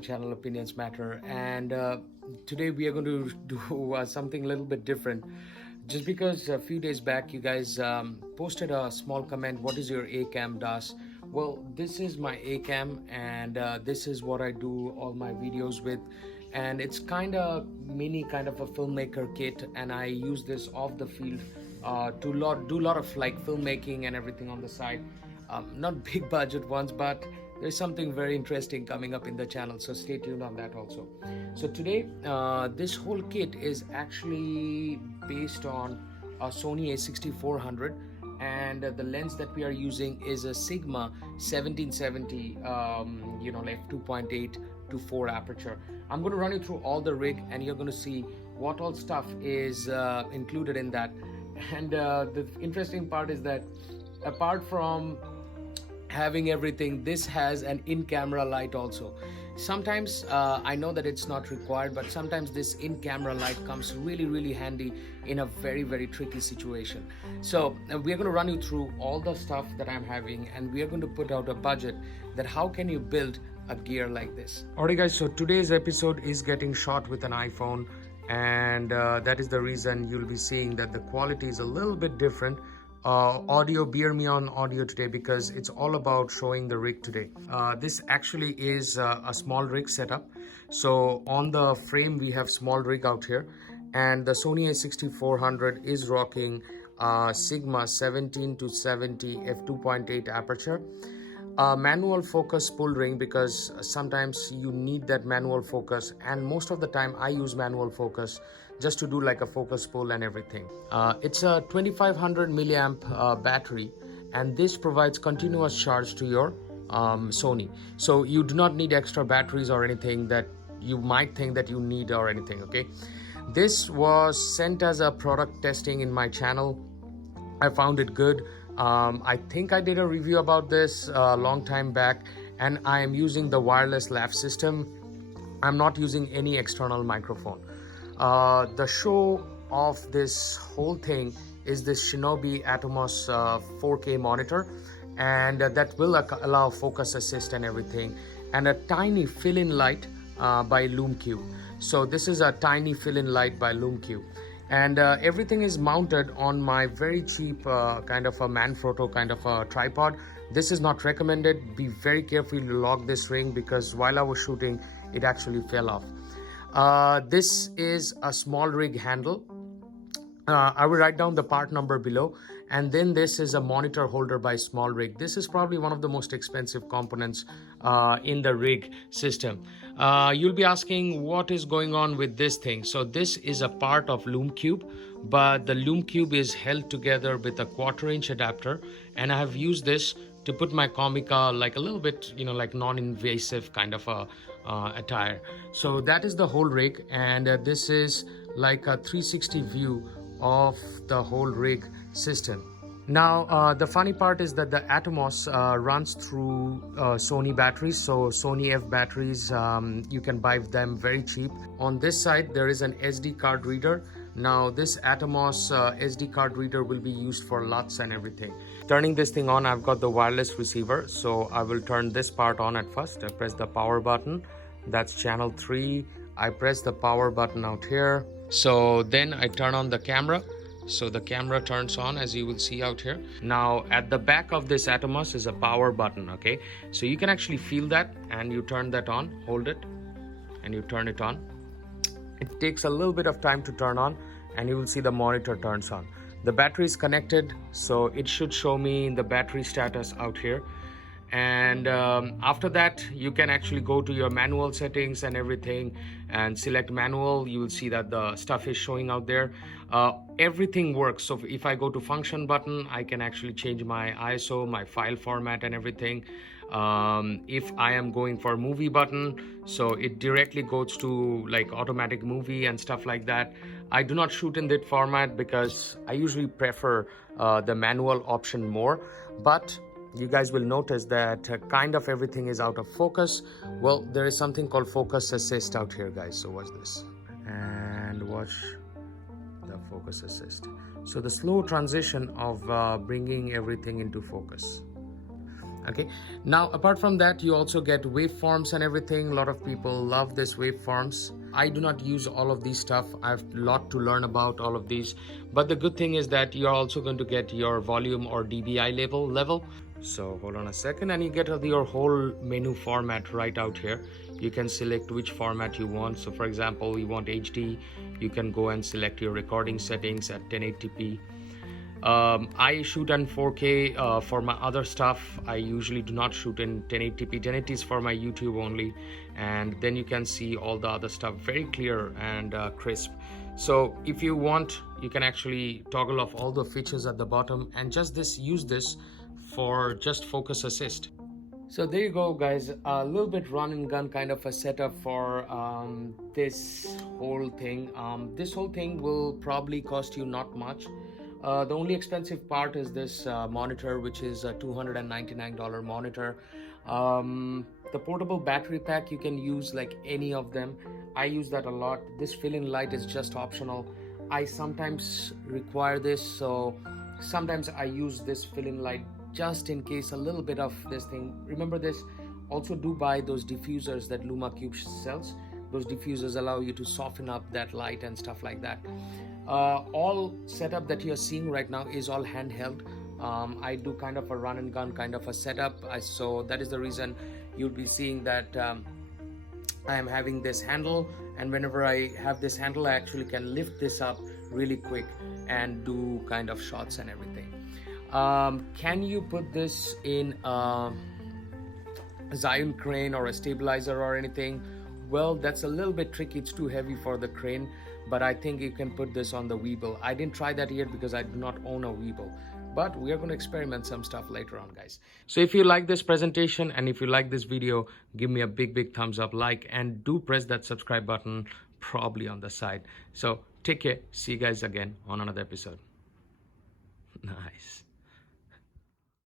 the channel Opinions Matter, and today we are going to do something a little bit different. Just because a few days back you guys posted a small comment, what is your A cam, Das? Well, this is my A cam, and this is what I do all my videos with, and it's kind of mini kind of a filmmaker kit, and I use this off the field to do a lot of like filmmaking and everything on the side. Not big budget ones, but there's something very interesting coming up in the channel, so stay tuned on that also. So today this whole kit is actually based on a Sony a6400, and the lens that we are using is a Sigma 1770 like 2.8 to 4 aperture. I'm going to run you through all the rig, and you're going to see what all stuff is included in that. And the interesting part is that apart from having everything, this has an in-camera light also. Sometimes I know that it's not required, but sometimes this in-camera light comes really handy in a very tricky situation. So we are going to run you through all the stuff that I'm having, and we are going to put out a budget that how can you build a gear like this. Alright guys, so today's episode is getting shot with an iPhone, and that is the reason you'll be seeing that the quality is a little bit different. Audio, bear me on audio today, because it's all about showing the rig today. This actually is a small rig setup. So on the frame we have small rig out here, and the Sony a6400 is rocking Sigma 17 to 70 f2.8 aperture. Manual focus pull ring, because sometimes you need that manual focus, and most of the time I use manual focus just to do like a focus pull and everything. It's a 2500 milliamp battery, and this provides continuous charge to your Sony. So you do not need extra batteries or anything that you might think that you need or anything. Okay, this was sent as a product testing in my channel. I found it good. I think I did a review about this a long time back, and I am using the wireless lav system. I'm not using any external microphone. The show of this whole thing is this Shinobi Atomos 4K monitor, and that will allow focus assist and everything, and a tiny fill-in light by LumeCube. So this is a tiny fill-in light by LumeCube. And everything is mounted on my very cheap kind of a Manfrotto kind of a tripod. This is not recommended. Be very careful to lock this ring, because while I was shooting it actually fell off. This is a small rig handle. I will write down the part number below. And then this is a monitor holder by Small Rig. This is probably one of the most expensive components in the rig system. You'll be asking what is going on with this thing. So this is a part of LumeCube, but the LumeCube is held together with a 1/4" adapter, and I have used this to put my Comica like a little bit, like non-invasive kind of a attire. So that is the whole rig, and this is like a 360 view of the whole rig system. Now the funny part is that the Atomos runs through Sony batteries. So Sony F batteries, you can buy them very cheap. On this side there is an SD card reader. Now this Atomos SD card reader will be used for LUTs and everything. Turning this thing on, I've got the wireless receiver, so I will turn this part on at first. I press the power button, that's channel 3. I press the power button out here. So then I turn on the camera. So the camera turns on, as you will see out here. Now at the back of this Atomos is a power button. Okay, so you can actually feel that, and you turn that on, hold it, and you turn it on. It takes a little bit of time to turn on, and you will see the monitor turns on. The battery is connected, so it should show me the battery status out here. And after that you can actually go to your manual settings and everything and select manual. You will see that the stuff is showing out there. Everything works. So if I go to function button, I can actually change my ISO, my file format and everything. If I am going for movie button, so it directly goes to like automatic movie and stuff like that. I do not shoot in that format because I usually prefer the manual option more, but you guys will notice that kind of everything is out of focus. Well, there is something called focus assist out here, guys. So watch this and watch the focus assist. So the slow transition of bringing everything into focus. Okay, now apart from that, you also get waveforms and everything. A lot of people love this waveforms. I do not use all of these stuff. I have a lot to learn about all of these, but the good thing is that you're also going to get your volume or dbi level. So hold on a second, and you get your whole menu format right out here. You can select which format you want. So for example, you want HD, you can go and select your recording settings at 1080p. I shoot in 4K for my other stuff. I usually do not shoot in 1080p. 1080 is for my YouTube only, and then you can see all the other stuff very clear and crisp. So if you want, you can actually toggle off all the features at the bottom and just use this for just focus assist. So there you go, guys, a little bit run and gun kind of a setup for this whole thing. This whole thing will probably cost you not much. The only expensive part is this monitor, which is a $299 monitor. The portable battery pack, you can use like any of them. I use that a lot. This fill-in light is just optional. I sometimes require this, so sometimes I use this fill-in light just in case a little bit of this thing. Remember this. Also do buy those diffusers that Luma Cube sells. Those diffusers allow you to soften up that light and stuff like that. All setup that you're seeing right now is all handheld. I do kind of a run and gun kind of a setup, so that is the reason you'll be seeing that I am having this handle, and whenever I have this handle, I actually can lift this up really quick and do kind of shots and everything. Can you put this in a Zion crane or a stabilizer or anything? Well, that's a little bit tricky. It's too heavy for the crane, but I think you can put this on the Weeble. I didn't try that yet because I do not own a Weeble, but we are going to experiment some stuff later on, guys. So if you like this presentation and if you like this video, give me a big thumbs up, like, and do press that subscribe button probably on the side. So take care. See you guys again on another episode. Nice.